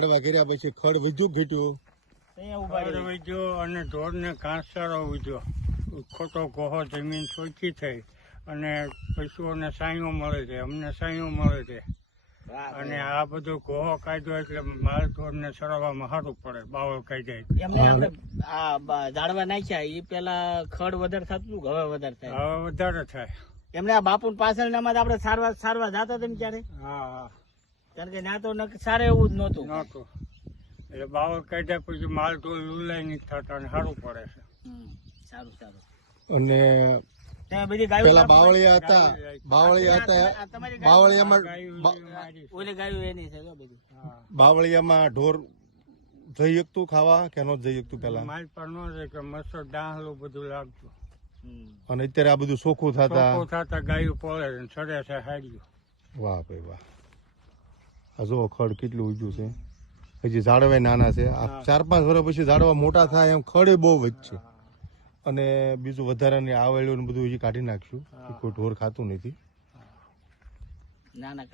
કર્યા પછી ખડ વધ્યું ઘટ્યું ખડ વધ્યો અને ઢોરને ઘાસચારો વધ્યો, ખોટો ગોહો જમીન ચોખ્ખી થઈ અને પશુઓને સાંયો મળે છે, અમને સાંયો મળે છે અને આ બધો ગોહો કાઢ્યો એટલે માલ ઢોરને ચરાવવામાં સારું પડે. બાવળ કાઢ્યા એમને આપણે આ ઝાડવા નાખ્યા એ પેલા ખડ વધારે થતું હતું, હવે વધારે થાય, હવે વધારે થાય. એમને આ બાપુ પાછળનામાં આપણે સારવા જતા તેમ ક્યારે? હા, કારણ કે ના તો સારું એવું જ નહોતું. એટલે બાવળ કાઢ્યા પછી માલ ઢોર લુલાઈ નહીં થતા અને સારું પડે છે. સારું સારું. અને પેલા બાવળિયા હતા, બાવળિયામાં બાવળિયામાં ઢોર જઈ શકતું ખાવા કે ન જઈ શકતું? પેલા માલ પર ન જાય કે મસ્ત ડાહલું બધું લાગતું અને અત્યારે આ બધું ચોખ્ખું થતા ગાયું પોળે ચડે છે હાડ્યું. વાહ ભાઈ વાહ, આ જો ખડ કેટલું ઊંચું છે, હજી ઝાડવા નાના છે. આ 4-5 વર્ષ પછી ઝાડવા મોટા થાય એમ ખડે બહુ વધશે. અને બીજું વધારાની આવેલું બધું હજી કાઢી નાખશું, કોઈ ઢોર ખાતું નથી. ના ના